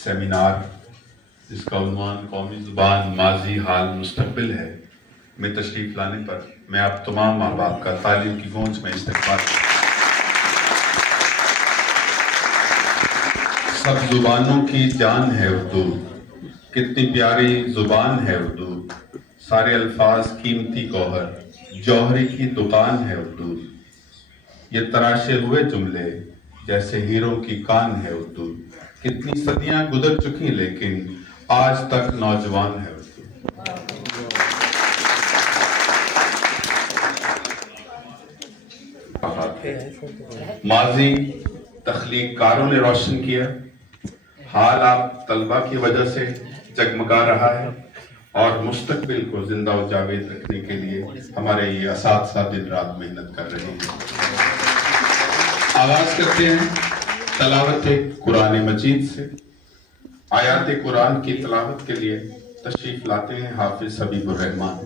Seminar जिसका उन्वान कौमी ज़ुबान माजी हाल मुस्तकबिल है में तशरीफ़ लाने पर मैं आप तमाम माँ बाप का तालियों की गूंज में इस्तकबाल। सब ज़ुबानों की जान है उर्दू, कितनी प्यारी ज़ुबान है उर्दू, सारे अल्फाज कीमती गौहर, जौहरी की दुकान है उर्दू। ये तराशे हुए जुमले जैसे हीरों की कान है उर्दू। कितनी सदियां गुजर चुकी लेकिन आज तक नौजवान है उर्दू। माजी तख्लीकारों ने रोशन किया, हाल आप तलबा की वजह से जगमगा रहा है और मुस्तकबिल को जिंदा और जावेद रखने के लिए हमारे ये असातिज़ा दिन रात मेहनत कर रहे हैं। आगाज करते हैं तलावत कुरान मजीद से। आयात कुरान की तलावत के लिए तशरीफ लाते हैं हाफिज हबीबुर रहमान।